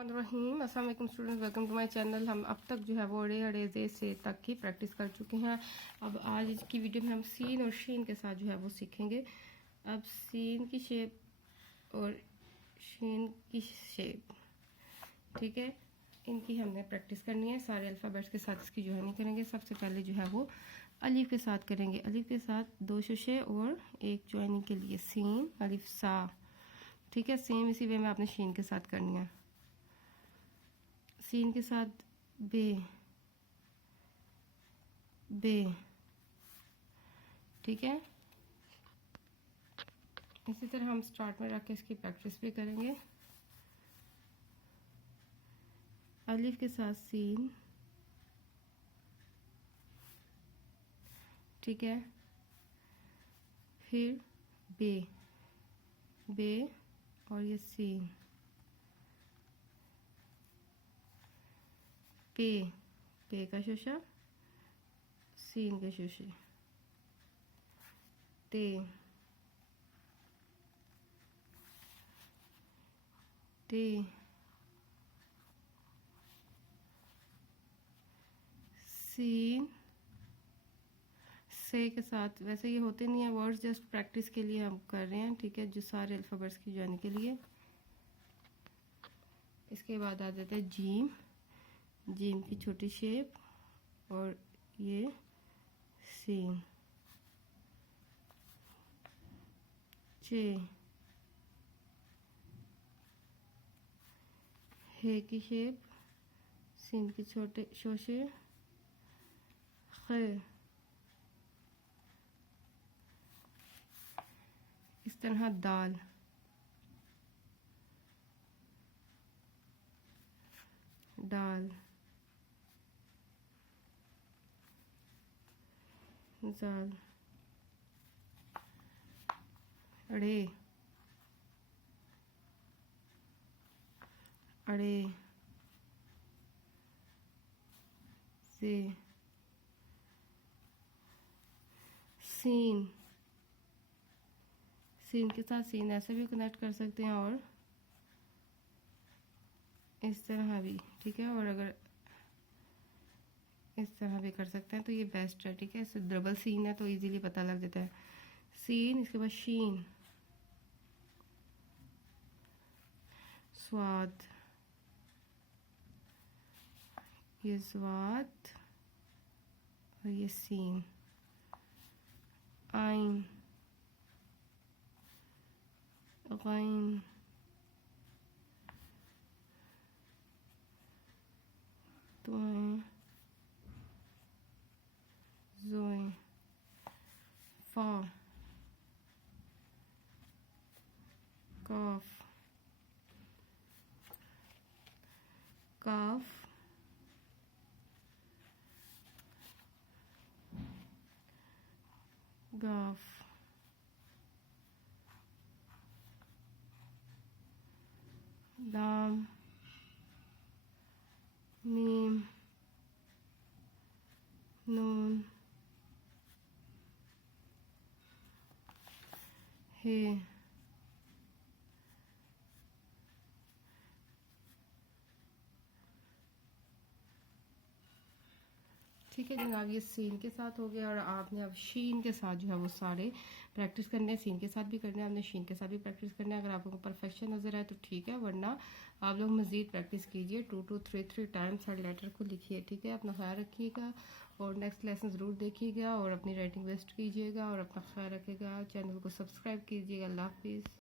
रहीम अस्सलाम वालेकुम students, welcome to my channel. हम अब तक जो है वो अड़े अड़े जे से तक की प्रैक्टिस कर चुके हैं। अब आज की वीडियो में हम सीन और शीन के साथ जो है वो सीखेंगे। अब सीन की शेप और शीन की शेप, ठीक है, इनकी हमने प्रैक्टिस करनी है। सारे अल्फ़ाबेट्स के साथ इसकी जो है नहीं करेंगे। सबसे पहले जो है वो अलिफ के साथ करेंगे। अलिफ के साथ 2 शुशे और एक ज्वाइनिंग के लिए सीन अलिफ सा, ठीक है। सेम इसी वे में आपने शीन के साथ करनी है। सीन के साथ बे बे, ठीक है। इसी तरह हम स्टार्ट में रख के इसकी प्रैक्टिस भी करेंगे। अलिफ के साथ सीन, ठीक है। फिर बे बे और ये सीन, पे पे का शोशा, सीन के शोशे, ते ते सीन से के साथ। वैसे ये होते नहीं है वर्ड्स, जस्ट प्रैक्टिस के लिए हम कर रहे हैं, ठीक है, जो सारे अल्फ़ाबेट्स की जाने के लिए। इसके बाद आ जाता है जीम, जीम की छोटी शेप और ये सीन। चे हे की शेप, सीन के छोटे शोशे, खे। इस तरह दाल, दाल, जाल, अड़े अड़े, से, सीन, सीन के साथ सीन ऐसे भी कनेक्ट कर सकते हैं और इस तरह भी, ठीक है। और अगर इस तरह भी कर सकते हैं तो ये बेस्ट है, ठीक है। इससे डबल सीन है तो इजीली पता लग जाता है। सीन, इसके बाद शीन, स्वाद, ये स्वाद और ये सीन, आइन, गैन, तोएं, जोएं, फा, काफ, काफ, गाफ, लाम, मीम, नून, हे। ठीक है जनाब, ये सीन के साथ हो गया और आपने अब शीन के साथ जो है वो सारे प्रैक्टिस करने हैं। सीन के साथ भी करना है आपने, शीन के साथ भी प्रैक्टिस करना है। अगर आप लोगों को परफेक्शन नज़र आए तो ठीक है, वरना आप लोग मज़ीद प्रैक्टिस कीजिए। 2 to 3 टाइम्स हर लेटर को लिखिए, ठीक है। अपना ख्याल रखिएगा और नेक्स्ट लेसन ज़रूर देखिएगा और अपनी राइटिंग बेस्ट कीजिएगा और अपना ख्याल रखिएगा। चैनल को सब्सक्राइब कीजिएगा। अल्लाह हाफिज़।